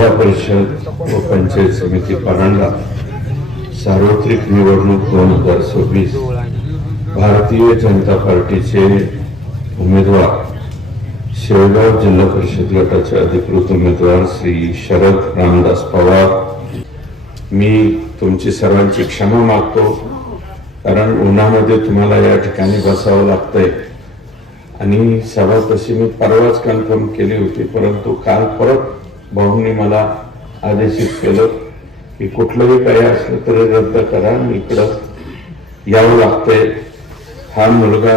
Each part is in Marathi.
जिल्हा परिषद व पंचायत समिती परांडा सार्वत्रिक निवडणूक 2026 भारतीय जनता पार्टीचे उमेदवार शेवगाव जिल्हा परिषद गटाचे अधिकृत उमेदवार श्री शरद रामदास पवार। मी तुमची सर्वांची क्षमा मागतो, कारण उन्हामध्ये तुम्हाला या ठिकाणी बसावं लागतंय आणि सभा तशी मी परवाच कन्फर्म केली होती, परंतु काल परत भाऊंनी मला आदेशित केलं की कुठलंही काही असलं तरी रद्द करा, इकडं यावं लागतंय। हा मुलगा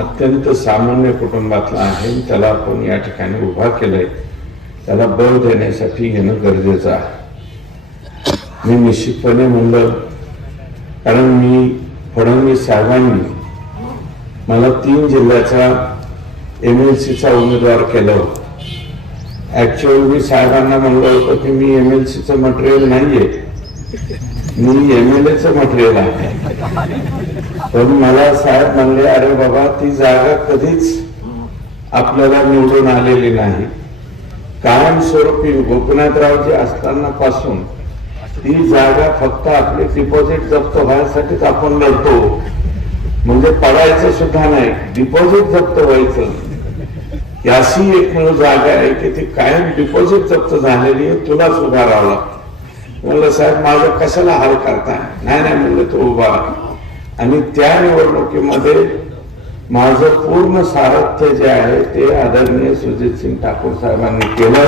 अत्यंत सामान्य कुटुंबातला आहे, त्याला आपण या ठिकाणी उभा केलंय, त्याला बळ देण्यासाठी येणं गरजेचं आहे। मी निश्चितपणे म्हणलं, कारण मी फडणवीस साहेबांनी मला 3 जिल्ह्याचा MLCचा उमेदवार केला होता। ऍक्च्युअली मी साहेबांना म्हणलं होतं की मी MLCचं मटेरियल नाहीये, मी MLAचं मटेरियल आहे। पण मला साहेब म्हणले, अरे बाबा, ती जागा कधीच आपल्याला निवडून आलेली नाही, कायमस्वरूपी गोपीनाथरावजी असताना पासून ती जागा फक्त आपले डिपॉझिट जप्त व्हायसाठीच आपण लढतो, म्हणजे पडायचं सुद्धा नाही, डिपॉझिट जप्त व्हायचं। अशी एक जागा आहे की ती कायम डिपॉझिट जप्त झालेली आहे, तुलाच उभा राहावं लागतं। म्हणलं, साहेब माझं कशाला हाल करताय? नाही नाही म्हणलं, तो उभा राहा। आणि त्या निवडणुकीमध्ये माझं पूर्ण सारथ्य जे आहे ते आदरणीय सुजित सिंग ठाकूर साहेबांनी केलं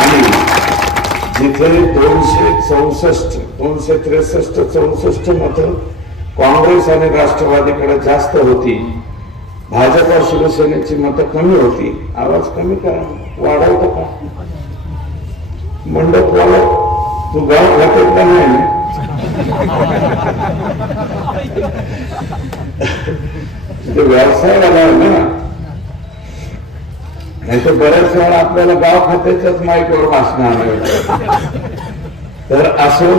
आणि जिथे 264, 263, 64 मतं काँग्रेस आणि राष्ट्रवादीकडे जास्त होती, भाजपा शिवसेनेची मतं कमी होती। आवाज कमी करा, वाढवतो का? मंडप वाढव, तू गाव घातला नाही ना? व्यवसाय वाला ना, नाही तर बऱ्याच वेळा आपल्याला गाव खात्याच्याच माईकवर भाषण आणायचं। तर असो,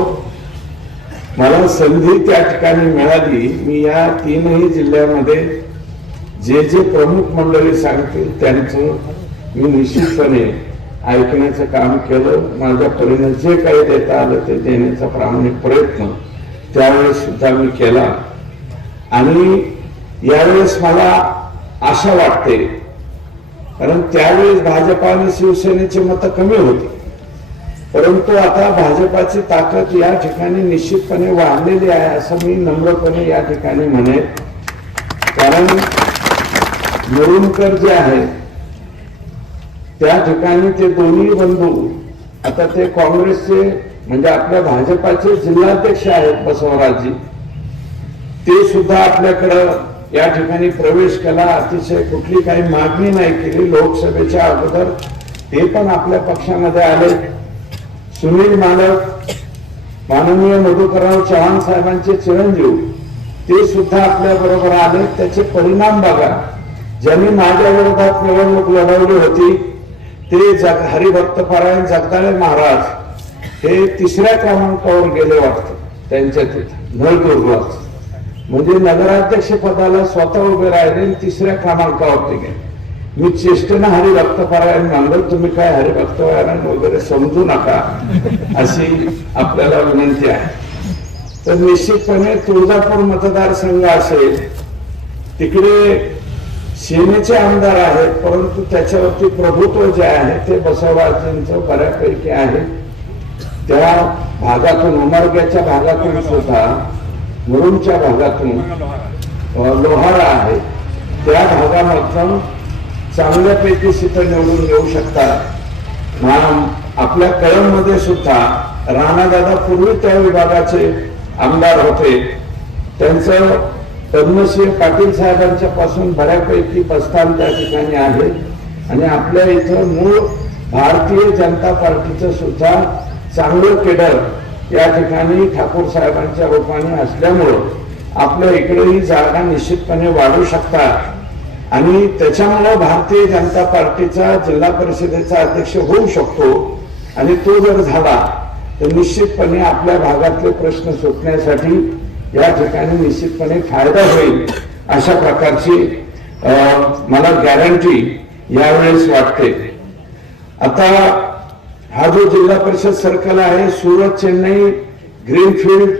मला संधी त्या ठिकाणी मिळाली। मी या 3ही जिल्ह्यामध्ये जे जे प्रमुख मंडळी सांगतील त्यांचं मी निश्चितपणे ऐकण्याचं काम केलं। माझ्या परीने जे काही देता आलं ते देण्याचा प्रामाणिक प्रयत्न त्यावेळेस सुद्धा मी केला। आणि यावेळेस मला आशा वाटते, कारण त्यावेळेस भाजपा आणि शिवसेनेची मतं कमी होती, परंतु आता भाजपाची ताकद या ठिकाणी निश्चितपणे वाढलेली आहे असं मी नम्रपणे या ठिकाणी म्हणेन। कारण मुरुमकर जे आहेत त्या ठिकाणी ते दोन्ही बंधू आता ते काँग्रेसचे म्हणजे आपल्या भाजपाचे जिल्हाध्यक्ष आहेत बसवराजजी, ते सुद्धा आपल्याकडं या ठिकाणी प्रवेश केला। अतिशय कुठली काही मागणी नाही केली, लोकसभेच्या अगोदर ते पण आपल्या पक्षामध्ये आले। सुनील मालक, माननीय मधुकरराव चव्हाण साहेबांचे चिरंजीव, ते सुद्धा आपल्या बरोबर आले। त्याचे परिणाम बघा, ज्यांनी माझ्या विरोधात निवडणूक लढवली होती ते हरिभक्तपरायण जगदाळे महाराज हे 3ऱ्या क्रमांकावर गेले वाटतं त्यांच्या तिथे नळदुर्गलाच, म्हणजे नगराध्यक्ष पदाला स्वतः उभे राहिले 3ऱ्या क्रमांकावरती गेले। मी चेष्टेनं हरिभक्तपरायण म्हणलं, तुम्ही काय हरिभक्तपरायण वगैरे समजू नका अशी आपल्याला विनंती आहे। तर निश्चितपणे तुळजापूर मतदारसंघ असेल, तिकडे सेनेचे आमदार आहेत, परंतु त्याच्यावरती प्रभुत्व जे आहे ते बसवराजांचं बऱ्यापैकी आहे। त्या भागातून, उमरग्याच्या भागातून सुद्धा, मुरुमच्या भागातून लोहारा आहे, त्या भागामधून चांगल्यापैकी सीटं निवडून येऊ शकतात। आपल्या कळंबमध्ये सुद्धा राणादादा पूर्वी त्या विभागाचे आमदार होते, त्यांचं पद्मश्री पाटील साहेबांच्या पासून बऱ्यापैकी प्रस्थान त्या ठिकाणी आहे। आणि आपल्या इथं मूळ भारतीय जनता पार्टीचं सुद्धा चांगलं केडर या ठिकाणी ठाकूर साहेबांच्या रूपाने असल्यामुळं आपल्या इकडे ही जागा निश्चितपणे वाढू शकतात आणि त्याच्यामुळं भारतीय जनता पार्टीचा जिल्हा परिषदेचा अध्यक्ष होऊ शकतो। आणि तो जर झाला तर निश्चितपणे आपल्या भागातले प्रश्न सुटण्यासाठी या ठिकाणी निश्चितपणे फायदा होईल अशा प्रकारची मला गॅरंटी यावेळेस वाटते। आता हा जो जिल्हा परिषद सर्कल आहे, सुरत चेन्नई ग्रीनफील्ड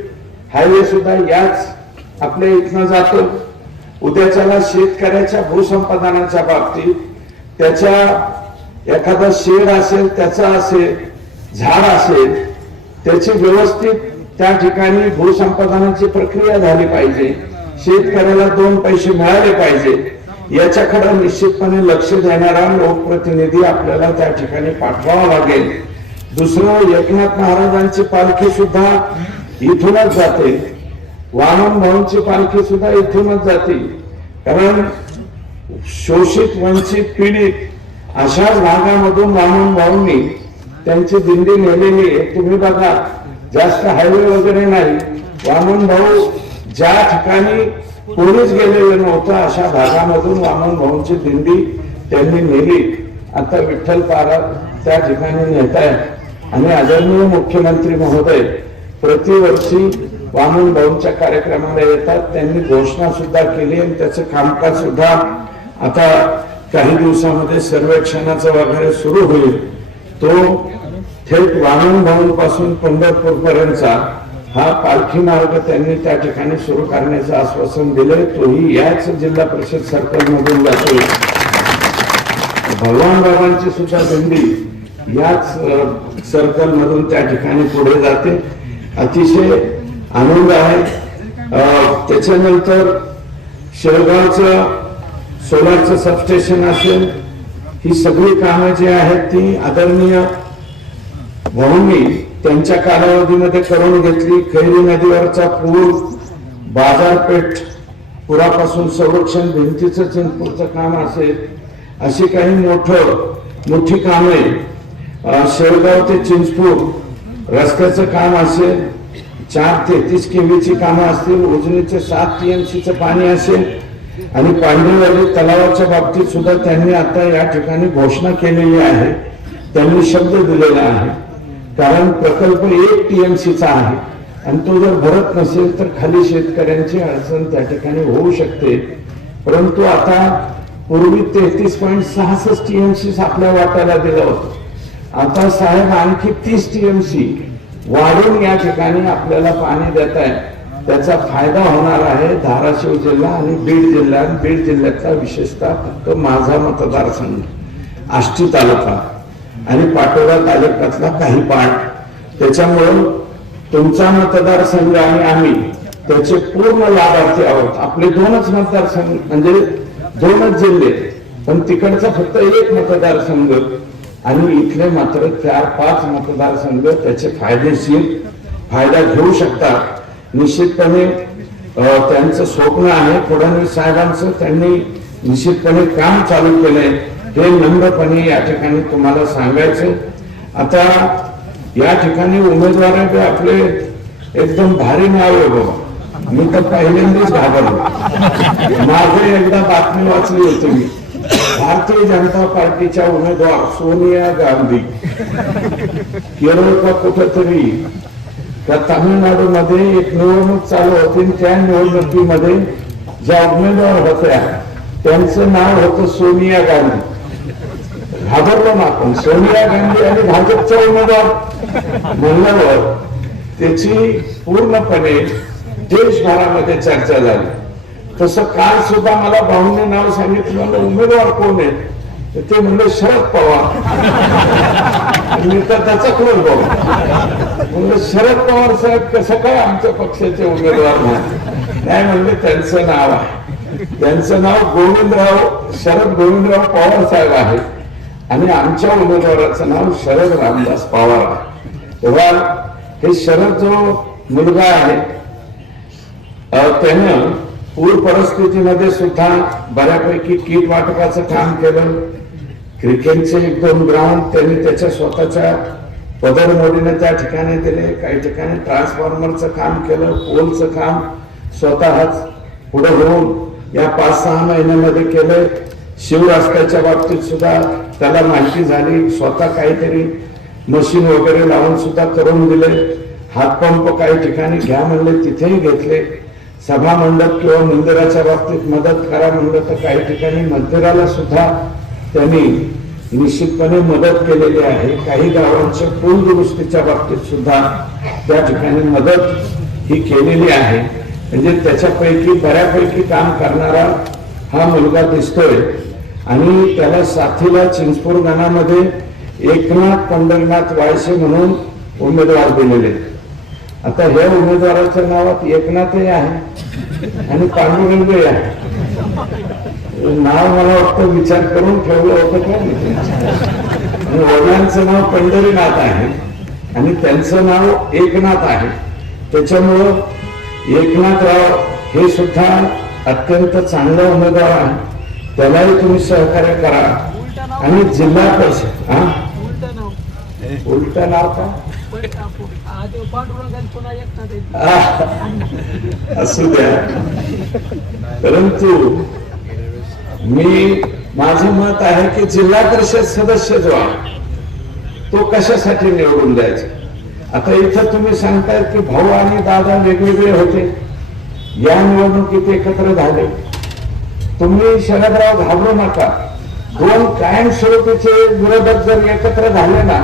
हायवे सुद्धा याच आपल्या इथनं जातो. उद्याच्याला शेतकऱ्याच्या भूसंपादनाच्या बाबतीत त्याच्या एखादा शेड असेल, त्याचा असेल, झाड असेल, त्याची व्यवस्थित त्या ठिकाणी भूसंपादनाची प्रक्रिया झाली पाहिजे. शेतकऱ्याला 2 पैसे मिळाले पाहिजे याच्याकडे निश्चितपणे लक्ष देणारा लोकप्रतिनिधी आपल्याला त्या ठिकाणी पाठवावा लागेल. दुसरं, एकनाथ महाराजांची पालखी सुद्धा इथूनच जाते, वामन भाऊंची पालखी सुद्धा इथूनच जाते. कारण शोषित वंचित पीडित अशा भागामधून वामन भाऊंनी त्यांची दिंडी नेलेली आहे. तुम्ही बघा, जास्त हायवे वगैरे नाही. वामन भाऊ ज्या ठिकाणी कोणीच गेलेलं नव्हतं अशा भागामधून वामन भाऊंची दिंडी त्यांनी नेली. आता विठ्ठल पारा त्या ठिकाणी नेत आहे. आणि आदरणीय मुख्यमंत्री महोदय प्रतिवर्षी वामन भाऊंच्या कार्यक्रमाला येतात. त्यांनी घोषणा सुद्धा केली आणि त्याचं कामकाज सुद्धा आता काही दिवसामध्ये सर्वेक्षणाचं वगैरे सुरू होईल. तो थेट वामन भाऊंपासून पंढरपूर पर्यंतचा हा पालखी मार्ग त्यांनी त्या ठिकाणी सुरू करण्याचं आश्वासन दिले. तोही याच जिल्हा परिषद सर्कल मधून जातो. भगवान बाबांची सुद्धा दिंडी याच सर्कल मधून त्या ठिकाणी पुढे जाते. अतिशय आनंद आहे. त्याच्यानंतर शेळगावचं सोलारचं सबस्टेशन असेल, ही सगळी कामं जी आहेत ती आदरणीय भाऊंनी त्यांच्या कालावधीमध्ये करून घेतली. खैरी नदीवरचा पूल, बाजारपेठ पुरापासून संरक्षण भिंतीचं चिंचपूरचं काम असेल, अशी काही मोठी कामे, शेळगाव ते चिंचपूर रस्त्याचं काम असेल, 433 केव्हीची कामं असतील, उजनीचे 7 TMCचं पाणी असेल आणि पांडेवाडी तलावाच्या बाबतीत सुद्धा त्यांनी आता या ठिकाणी घोषणा केलेली आहे. त्यांनी शब्द दिलेला आहे. कारण प्रकल्प 1 TMCचा आहे आणि तो जर भरत नसेल तर खाली शेतकऱ्यांची अडचण त्या ठिकाणी होऊ शकते. परंतु आता पूर्वी 33.66 TMC आपल्या वाट्याला दिलं होतं. आता साहेब आणखी 30 TMC वाढून या ठिकाणी आपल्याला पाणी देत आहे. त्याचा फायदा होणार आहे धाराशिव जिल्हा आणि बीड जिल्हा. बीड जिल्ह्यातला विशेषतः फक्त माझा मतदारसंघ आष्टी तालुका आणि पाटोदा तालुक्यातला काही पाठ. त्याच्यामुळं तुमचा मतदारसंघ आणि आम्ही त्याचे पूर्ण लाभार्थी आहोत. आपले 2च मतदारसंघ म्हणजे 2च जिल्हे, पण तिकडचा फक्त 1 मतदारसंघ आणि इथले मात्र 4-5 मतदारसंघ त्याचे फायदा घेऊ शकतात. निश्चितपणे त्यांचं स्वप्न आहे फडणवीस साहेबांचं. त्यांनी निश्चितपणे काम चालू केलंय हे नम्रपणे या ठिकाणी तुम्हाला सांगायचं. आता या ठिकाणी उमेदवार आपले एकदम भारी नाव आहे बाबा. मी तर पहिल्यांदाच घाबरलो. मागे एकदा बातमी वाचली होती मी, भारतीय जनता पार्टीच्या उमेदवार सोनिया गांधी केरळ का कुठेतरी त्या तामिळनाडूमध्ये एक निवडणूक चालू होती. त्या निवडणुकीमध्ये ज्या उमेदवार होत्या त्यांचं नाव होतं सोनिया गांधी. घाबरलो ना आपण. सोनिया गांधी आणि भाजपचा उमेदवार म्हणल्यावर त्याची पूर्णपणे देशभरामध्ये चर्चा झाली. तसं काल सुद्धा मला भाऊंनी नाव सांगितलं, उमेदवार कोण आहे? ते म्हणले शरद पवार. मी तर त्याचा क्लोज भाऊ म्हणलं शरद पवार साहेब कसं काय आमच्या पक्षाचे उमेदवार म्हणून? नाही म्हणले त्यांचं नाव आहे, त्यांचं नाव शरद गोविंदराव पवार साहेब आहे आणि आमच्या उमेदवाराचं नाव शरद रामदास पवार आहे. तेव्हा हे शरद जो मुलगा आहे त्यानं पूर परिस्थितीमध्ये सुद्धा बऱ्यापैकी किट वाटपाचं काम केलं. क्रिकेटचे 1-2 ग्राउंड त्यांनी त्याच्या स्वतःच्या पदरमोडीने त्या ठिकाणी दिले. काही ठिकाणी ट्रान्सफॉर्मरचं काम केलं, पोलचं काम स्वतःच पुढे होऊन या 5-6 महिन्यामध्ये केलंय. शिवराष्ट्राच्या बाबतीत सुद्धा त्याला माहिती झाली. स्वतः काहीतरी मशीन वगैरे लावून सुद्धा करून दिले. हातपंप काही ठिकाणी घ्या म्हणले तिथेही घेतले. सभा मंडप किंवा मंदिराच्या बाबतीत मदत करा म्हणलं तर काही ठिकाणी मंदिराला सुद्धा त्यांनी निश्चितपणे मदत केलेली आहे. काही गावांच्या पूल दुरुस्तीच्या बाबतीत सुद्धा त्या ठिकाणी मदत ही केलेली आहे. म्हणजे त्याच्यापैकी बऱ्यापैकी काम करणारा हा मुलगा दिसतोय. आणि त्याला साथीला चिंचपूर गणामध्ये एकनाथ पंढरीनाथ वाळसे म्हणून उमेदवार दिलेले. आता ह्या उमेदवाराच्या नावात एकनाथही आहे आणि पांडुरंगही आहे. नाव मला वाटतं विचार करून ठेवलं होतं का. वडिलांचं नाव पंढरीनाथ आहे आणि त्यांचं नाव एकनाथ आहे. त्याच्यामुळं एकनाथराव हे सुद्धा अत्यंत चांगला उमेदवार आहे. त्यालाही तुम्ही सहकार्य करा. आणि जिल्हा परिषद उलट नाव का असू द्या, परंतु माझं मत आहे की जिल्हा परिषद सदस्य जो आहे तो कशासाठी निवडून द्यायचा. आता इथं तुम्ही सांगताय की भाऊ आणि दादा वेगवेगळे होते, या निवडणुकीत एकत्र झाले. तुम्ही शरदराव घाबरू नका. दोन कायमस्वरूपीचे विरोधक जर एकत्र झाले ना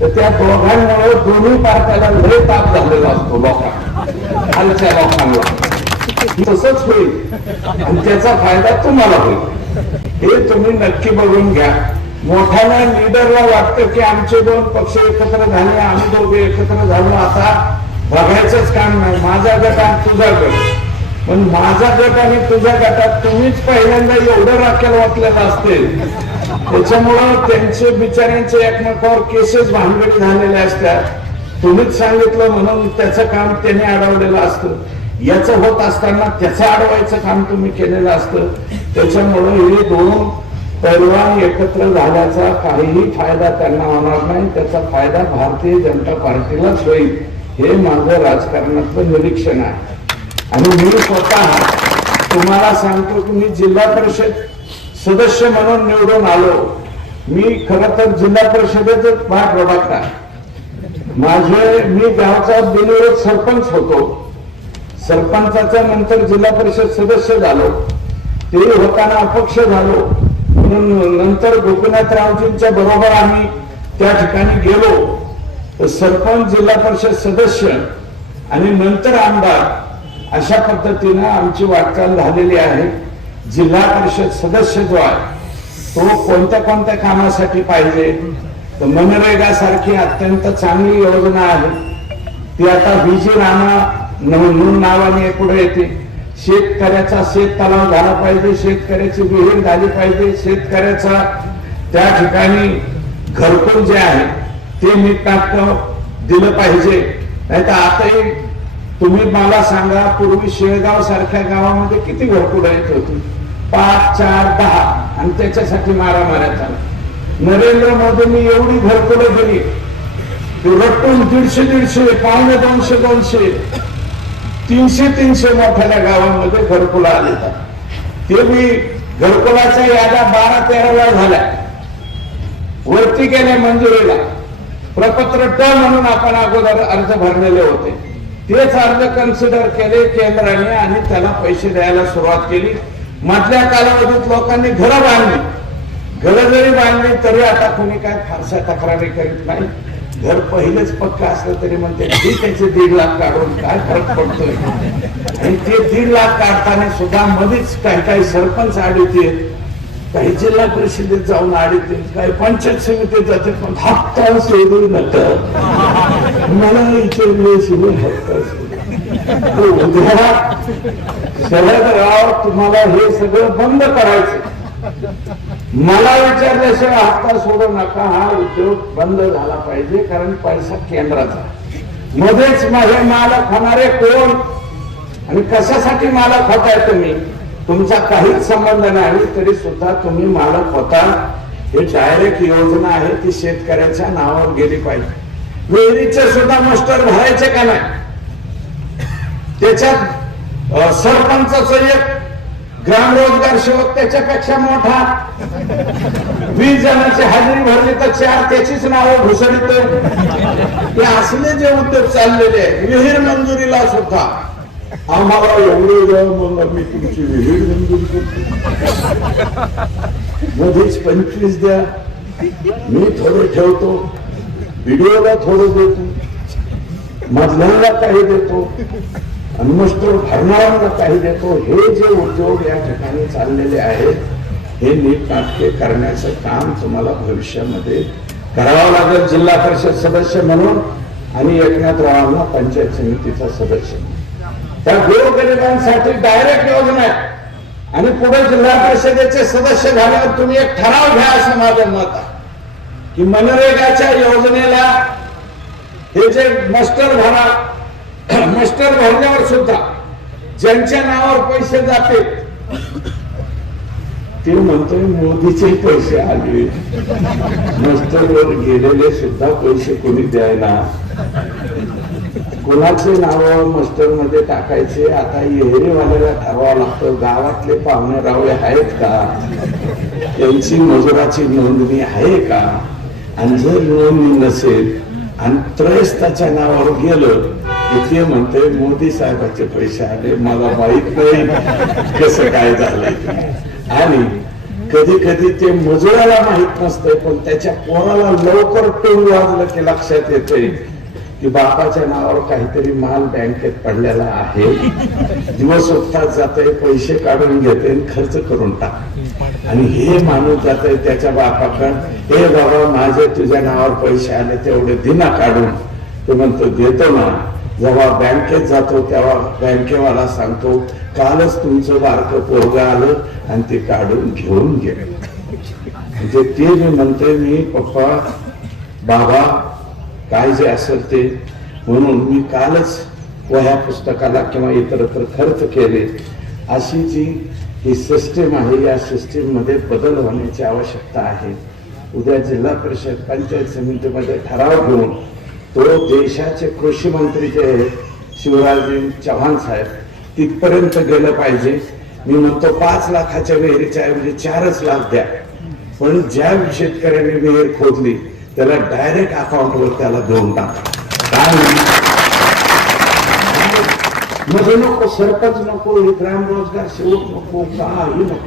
तर त्या दोघांमुळे दोन्ही पार्ट्याला लय ताप झालेला असतो लोकांना, खालच्या लोकांना. तसंच होईल आणि त्याचा फायदा तुम्हाला होईल. हे तुम्ही नक्की बघून घ्या. मोठ्याला लीडरला वाटतं की आमचे दोन पक्ष एकत्र झाले, आम्ही दोघे एकत्र झालो, आता बघायचंच काम नाही, माझा गट आणि तुझा गट. पण माझा गट आणि तुझ्या गटात तुम्हीच पहिल्यांदा एवढं राखेल वाटलेलं असते. त्याच्यामुळं त्यांचे बिचाऱ्यांचे एकमेकावर केसेस भानगडी झालेले असतात. तुम्हीच सांगितलं म्हणून त्याचं काम त्याने अडवलेलं असतं. याचं होत असताना त्याचं अडवायचं काम तुम्ही केलेलं असतं. त्याच्यामुळं हे दोन पैलवान एकत्र झाल्याचा काहीही फायदा त्यांना होणार नाही. त्याचा फायदा भारतीय जनता पार्टीलाच होईल. हे माझं राजकारणातलं निरीक्षण आहे. आणि मी स्वतः तुम्हाला सांगतो की मी जिल्हा परिषद सदस्य म्हणून निवडून आलो. मी खरं तर जिल्हा परिषदेच भाग प्रभाग मी गावचा बिनविरोध सरपंच होतो. सरपंचाच्या नंतर जिल्हा परिषद सदस्य झालो. ते होताना अपक्ष झालो. म्हणून नंतर गोपीनाथरावजींच्या बरोबर आम्ही त्या ठिकाणी गेलो. तर सरपंच, जिल्हा परिषद सदस्य आणि नंतर आमदार अशा पद्धतीनं आमची वाटचाल झालेली आहे. जिल्हा परिषद सदस्य जो आहे तो कोणत्या कोणत्या कामासाठी पाहिजे, तर मनरेगा सारखी अत्यंत चांगली योजना आहे ती आता विजी राणा म्हणून नावाने पुढे येते. शेतकऱ्याचा शेत तलाव झाला पाहिजे, शेतकऱ्याची विहीर झाली पाहिजे, शेतकऱ्याचा त्या ठिकाणी घरकुल जे आहे ते नीटनाटकं दिलं पाहिजे. नाही तर आताही तुम्ही मला सांगा, पूर्वी शेळगाव सारख्या गावामध्ये किती घरकुल येत होती, 5, 4, 10 आणि त्याच्यासाठी मारामाऱ्या चालू. नरेंद्र मोदींनी एवढी घरकुलं दिली की रट्टून 150-150, 200-200, 300 मोठ्या गावांमध्ये घरकुला आले. ते मी घरकुलाच्या याद्या 12-13 वेळा झाल्या, वरती गेल्या मंजुरीला. प्रपत्र ट म्हणून आपण अगोदर अर्ज भरलेले होते, तेच अर्ज कन्सिडर केले केंद्राने आणि त्याला पैसे द्यायला सुरुवात केली. मधल्या कालावधीत लोकांनी घरं बांधली. घरं जरी बांधली तरी आता कोणी काय फारशा तक्रारी करीत नाही. घर पहिलेच पक्क असलं तरी म्हणते त्याचे 1.5 लाख काढून काय फरक पडतोय. आणि ते 1.5 लाख काढताना सुद्धा मध्येच काही सरपंच आडीते, काही जिल्हा परिषदेत जाऊन आडीते, काही पंचायत समितीत जाते. पण हप्ता सोडू नका मला विचारले हप्ता उद्या शरदराव तुम्हाला हे सगळं बंद करायचं. मला विचारल्याशिवाय हप्ता सोडू नका. हा उद्योग बंद झाला पाहिजे, कारण पैसा केंद्राचा. मध्येच माझे मालक होणारे कोण आणि कशासाठी मालक होताय तुम्ही, तुमचा काहीच संबंध नाही तरी सुद्धा तुम्ही मालक होता. हे डायरेक्ट योजना आहे ती शेतकऱ्याच्या नावावर गेली पाहिजे. विहिरीचे सुद्धा मास्टर भरायचे का नाही, त्याच्यात सरपंचाचं एक ग्राम रोजगार सेवक त्याच्यापेक्षा मोठा. 20 जणांची हजेरी भरली तर 4 त्याचीच नावं घुसळीत. हे असले जे उद्योग चाललेले आहेत. विहीर मंजुरीला सुद्धा आम्हाला एवढे द्या, मग आम्ही तुमची विहीर मंजूर करतो. मध्येच 25 द्या, मी थोडे ठेवतो, व्हिडिओला थोडं देतो, मधल्याला काही देतो, अन्नस्टोर भरणाऱ्यांना काही देतो. हे जे उद्योग या ठिकाणी चाललेले आहेत हे नीटनाटके करण्याचं काम तुम्हाला भविष्यामध्ये करावं लागेल. जिल्हा परिषद सदस्य म्हणून आणि एकनाथरावांना पंचायत समितीचा सदस्य. त्या गोरगरिबांसाठी डायरेक्ट योजना आहे आणि पुढे जिल्हा परिषदेचे सदस्य झाल्यावर तुम्ही एक ठराव घ्या असं माझं मत आहे की मनरेगाच्या योजनेला हे जे मास्टर भरल्यावर सुद्धा ज्यांच्या नावावर पैसे जाते ते म्हणतोय मोदीचे पैसे आले, मास्टरवर गेलेले सुद्धा पैसे कोणी द्यायला. कोणाचे नाव मास्टर मध्ये टाकायचे आता एरियावाल्याला ठरवावं लागतं. गावातले पाहुणे रावळे आहेत का, त्यांची मजुराची नोंदणी आहे का, आणि जर नोंदणी नसेल आणि त्रयस्थाच्या नावावर गेलं ते म्हणते मोदी साहेबांचे पैसे आले, मला माहित नाही कसं काय झालंय. आणि कधी कधी ते मजुराला माहित नसतंय पण त्याच्या पोराला लवकर टोन वाजलं की लक्षात येतंय की बापाच्या नावावर काहीतरी माल बँकेत पडलेला आहे, दिवस उठतात जाते, पैसे काढून घेते, खर्च करून टाक. आणि हे माणूस जाते त्याच्या बापाकडं, हे बाबा माझे तुझ्या नावावर पैसे आले तेवढे दिना काढून. तो म्हणतो देतो ना. जेव्हा बँकेत जातो तेव्हा बँकेवाला सांगतो कालच तुमचं बारकं पोरगं आलं आणि ते काढून घेऊन गेले. म्हणजे ते मी म्हणते मी पप्पा बाबा काय जे असेल ते, म्हणून मी कालच वह्या पुस्तकाला किंवा इतरत्र खर्च केले. अशी जी ही सिस्टीम आहे या सिस्टीम मध्ये बदल होण्याची आवश्यकता आहे. उद्या जिल्हा परिषद पंचायत समितीमध्ये ठराव घेऊन तो देशाचे कृषी मंत्री जे आहेत शिवराजजी चव्हाण साहेब तिथपर्यंत गेलं पाहिजे. मी म्हणतो 5 लाखाच्या विहिरीच्या ऐवजी 4च लाख द्या, पण ज्या शेतकऱ्यांनी विहीर खोदली त्याला डायरेक्ट अकाउंटवर त्याला देऊन टाका. काय मध्ये नको, सरपंच नको, हे ग्राम रोजगार सेवक नको, काही नको.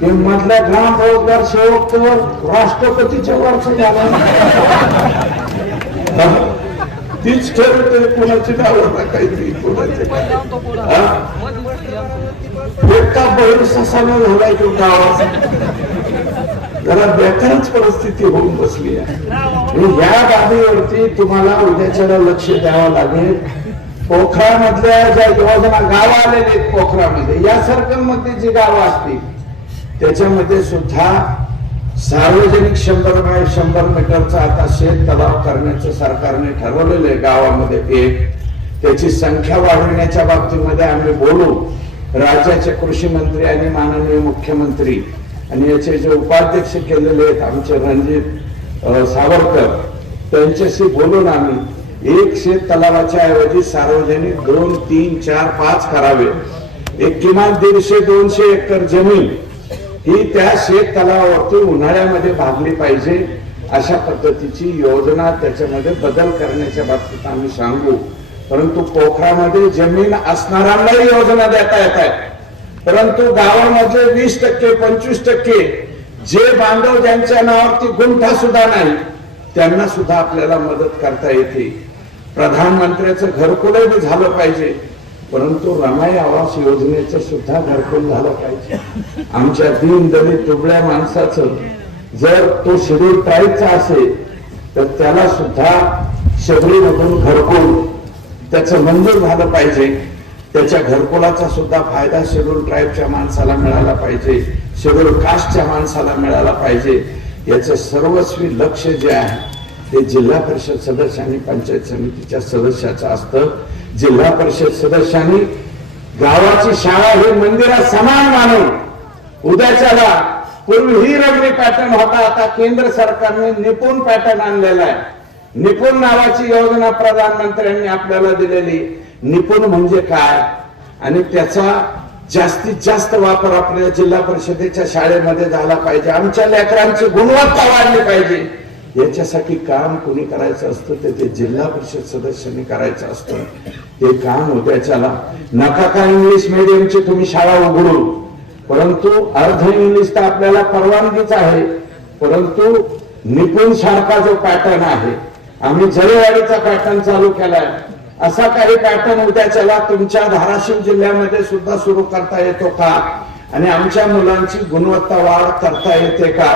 ते मधला ग्राम रोजगार सेवक तर राष्ट्रपतीच्या वरच झाला. तीच ठरवते कोणाची नावं टाकायची, कोणाचे एका बैल ससानं झालाय तो गावाचा. जरा बेकारच परिस्थिती होऊन बसली आहे. या बाबीवरती तुम्हाला उद्याच्याला लक्ष द्यावं लागेल. पोखरामधल्या ज्या योजना गावं आलेले आहेत पोखरामध्ये, या सर्कल मध्ये जी गावं असतील त्याच्यामध्ये सुद्धा सार्वजनिक 100 बाय 100 मीटरचा आता शेत तलाव करण्याचं सरकारने ठरवलेलं आहे गावामध्ये. त्याची संख्या वाढवण्याच्या बाबतीमध्ये आम्ही बोलू. राज्याचे कृषी मंत्री आणि माननीय मुख्यमंत्री आणि याचे जे उपाध्यक्ष केलेले आहेत आमचे रणजित सावरकर, त्यांच्याशी बोलून आम्ही एक शेत तलावाच्या ऐवजी सार्वजनिक 2, 3, 4, 5 करावे. एक किमान 150-200 एकर जमीन ही त्या शेत तलावावरती उन्हाळ्यामध्ये भागली पाहिजे. अशा पद्धतीची योजना त्याच्यामध्ये बदल करण्याच्या बाबतीत आम्ही सांगू. परंतु पोखरामध्ये जमीन असणाऱ्यांनाही योजना देता येत आहेत, परंतु गावामध्ये 20%, 25% जे बांधव ज्यांच्या नावावरती गुंठा सुद्धा नाही त्यांना सुद्धा आपल्याला मदत करता येते. प्रधानमंत्र्याचं घरकुलही झालं पाहिजे, परंतु रमाई आवास योजनेचं सुद्धा घरकुल झालं पाहिजे. आमच्या दीन दलित दुबळ्या माणसाचं जर तो शेड्यूल ट्राईबचा असेल तर त्याला सुद्धा शबरीमधून घरकुल त्याचं मंजूर झालं पाहिजे. त्याच्या घरकुलाचा सुद्धा फायदा शेड्यूल ट्राईबच्या माणसाला मिळाला पाहिजे, शेड्यूल कास्टच्या माणसाला मिळाला पाहिजे. याचं सर्वस्वी लक्ष जे आहे ते जिल्हा परिषद सदस्य आणि पंचायत समितीच्या सदस्याचं असतं. जिल्हा परिषद सदस्यांनी गावाची शाळा ही मंदिरात समान मानून उद्याच्याला, पूर्वी ही रगडी पॅटर्न होता, आता केंद्र सरकारने निपुण पॅटर्न आणलेला आहे. निपुण नावाची योजना प्रधानमंत्र्यांनी आपल्याला दिलेली. निपुण म्हणजे काय आणि त्याचा जास्तीत जास्त वापर आपल्या जिल्हा परिषदेच्या शाळेमध्ये झाला पाहिजे. आमच्या लेकरांची गुणवत्ता वाढली पाहिजे. याच्यासाठी काम कोणी करायचं असतं ते जिल्हा परिषद सदस्यांनी करायचं असतं. ते काम उद्याच्याला नका का इंग्लिश मीडियमची तुम्ही शाळा उघडू, परंतु अर्ध इंग्लिश तर आपल्याला परवानगीच आहे, परंतु निपुण सारखा जो पॅटर्न आहे, आम्ही जरेवाडीचा पॅटर्न चालू केलाय, असा काही पॅटर्न उद्याच्याला तुमच्या धाराशिव जिल्ह्यामध्ये सुद्धा सुरू करता येतो का आणि आमच्या मुलांची गुणवत्ता वाढ करता येते का?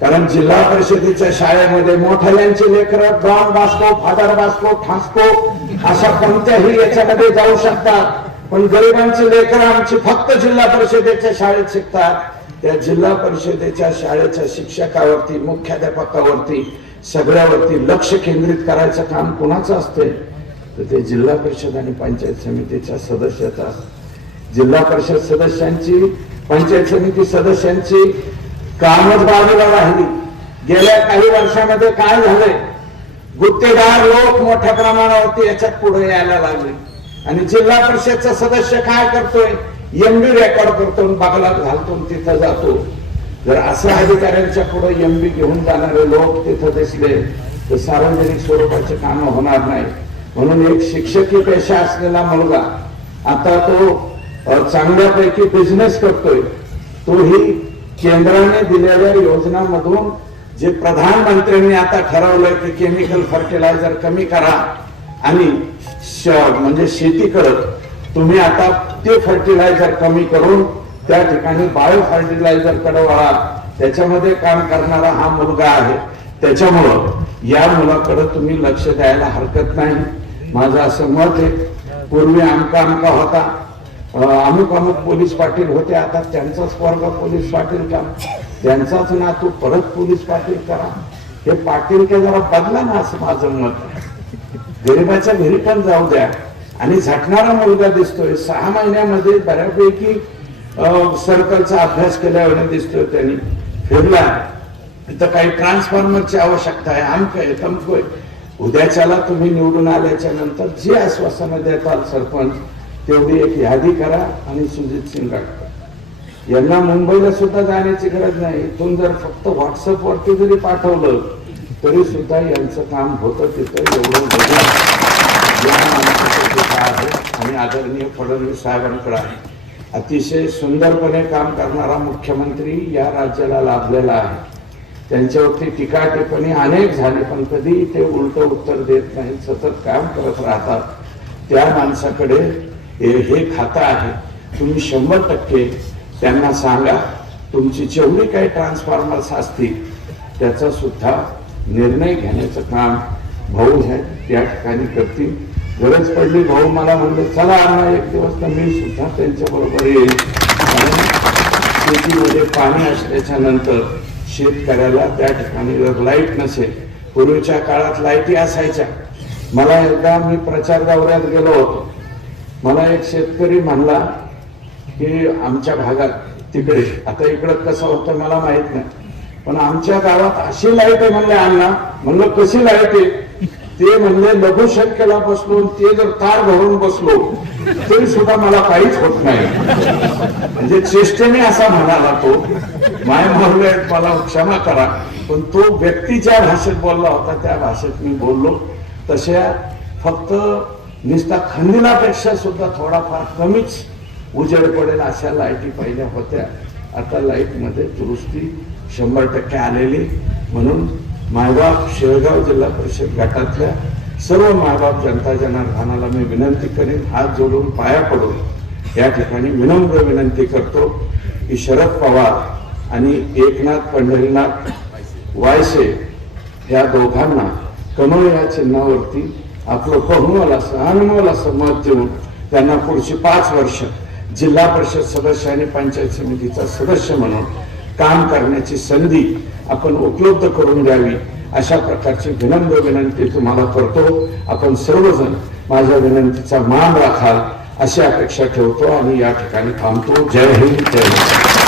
कारण जिल्हा परिषदेच्या शाळेमध्ये मोठ्याल्यांची लेकरं डॉन बास्को, फादर बास्को, ठास्को अशा कोणत्याही याच्यामध्ये जाऊ शकतात, पण गरिबांची लेकरं आमची फक्त जिल्हा परिषदेच्या शाळेत शिकतात. त्या जिल्हा परिषदेच्या शाळेच्या शिक्षकावरती, मुख्याध्यापकावरती, सगळ्यावरती लक्ष केंद्रित करायचं काम कुणाचं असते? तर ते जिल्हा परिषद आणि पंचायत समितीच्या सदस्याचा असतं. जिल्हा परिषद सदस्यांची, पंचायत समिती सदस्यांची कामच बाजूला राहिली. गेल्या काही वर्षामध्ये काय झालंय, गुत्तेदार लोक मोठ्या प्रमाणावरती याच्यात पुढे यायला लागले आणि जिल्हा परिषदचा सदस्य काय करतोय, एमबी रेकॉर्ड करतो, बगलात घालतो, तिथं जातो. जर असं अधिकाऱ्यांच्या पुढे एमबी घेऊन जाणारे लोक तिथं दिसले तर सार्वजनिक स्वरूपाचे काम होणार नाही. म्हणून एक शिक्षकी पेशा असलेला मुलगा आता तो चांगल्यापैकी बिझनेस करतोय. तोही केंद्राने दिलेल्या योजनांमधून जे प्रधानमंत्र्यांनी आता ठरवलंय की केमिकल फर्टिलायझर कमी करा आणि म्हणजे शेती करत तुम्ही आता ते फर्टिलायझर कमी करून त्या ठिकाणी बायो फर्टिलायझर कडे वळा, त्याच्यामध्ये काम करणारा हा मुलगा आहे. त्याच्यामुळं या मुलाकडे तुम्ही लक्ष द्यायला हरकत नाही. माझं असं मत आहे, पूर्वी आमका होता, अमुक अमुक पोलीस पाटील होते, आता त्यांचाच वर्ग पोलीस पाटील का, त्यांचाच नातू परत पोलीस पाटील करा. हे पाटील के जरा बदला ना, असं माझं मत आहे. गरिबाच्या घरी पण जाऊ द्या. आणि झटणारा मुलगा दिसतोय, 6 महिन्यामध्ये बऱ्यापैकी सर्कलचा अभ्यास केल्यावर दिसतोय, त्यांनी फिरला. इथं काही ट्रान्सफॉर्मरची आवश्यकता आहे, आमकं तमकं. उद्याच्याला तुम्ही निवडून आल्याच्या नंतर जी आश्वासनं देताल सरपंच, तेवढी एक यादी करा आणि सुजित सिंग गाडकर यांना मुंबईला सुद्धा जाण्याची गरज नाही. इथून जर फक्त व्हॉट्सअपवरती जरी पाठवलं तरी सुद्धा यांचं काम होतं तिथं. एवढं आहे आणि आदरणीय फडणवीस साहेबांकडे आहे. अतिशय सुंदरपणे काम करणारा मुख्यमंत्री या राज्याला लाभलेला आहे. त्यांच्यावरती टीका टिप्पणी अनेक झाली, पण कधी ते उलट उत्तर देत नाही, सतत काम करत राहतात. त्या माणसाकडे हे खातं आहे. तुम्ही 100% त्यांना सांगा, तुमची जेवढी काही ट्रान्सफॉर्मर्स असतील त्याचा सुद्धा निर्णय घेण्याचं काम भाऊ त्या ठिकाणी करतील. गरज पडली, भाऊ मला म्हणले चला अण्णा एक दिवस, तर मी सुद्धा त्यांच्या बरोबर येईल. कारण शेतीमध्ये पाणी असल्याच्या नंतर शेतकऱ्याला त्या ठिकाणी जर लाईट नसेल, पूर्वीच्या काळात लाईटी असायच्या. मला एकदा मी प्रचार दौऱ्यात गेलो होतो, मला एक शेतकरी म्हणला की आमच्या भागात तिकडे, आता इकडं कसं होतं मला माहित नाही, पण आमच्या गावात अशी लाईट आहे म्हणले अण्णा. म्हणलं कशी लाईट आहे? ते म्हणले लघुशंकेला बसलो, ते जर तार धरून बसलो तरी सुद्धा मला काहीच होत नाही. म्हणजे चेष्टेने असा म्हणाला तो. माय म्हणले मला क्षमा करा, पण तो व्यक्ती ज्या भाषेत बोलला होता त्या भाषेत मी बोललो. तशा फक्त नुसता खंदिलापेक्षा सुद्धा थोडाफार कमीच उजेड पडेल अशा लाईटी पहिल्या होत्या. आता लाईट मध्ये दुरुस्ती 100% आलेली. म्हणून मायबाप शेळगाव जिल्हा परिषद गटातल्या सर्व मायबाप जनता जनार्दनाला मी विनंती करेन, हात जोडून पाया पडून या ठिकाणी विनम्र विनंती करतो की शरद पवार आणि एकनाथ पंढरीनाथ वायसे या दोघांना कमळ या चिन्हावरती आपलं बहुमोल असं अनमोल असं मत देऊन त्यांना पुढची 5 वर्ष जिल्हा परिषद सदस्य आणि पंचायत समितीचा सदस्य म्हणून काम करण्याची संधी आपण उपलब्ध करून द्यावी, अशा प्रकारची विनम्र विनंती तुम्हाला करतो. आपण सर्वजण माझ्या विनंतीचा मान राखाल अशी अपेक्षा ठेवतो आणि या ठिकाणी थांबतो. जय हिंद, जय महाराष्ट्र.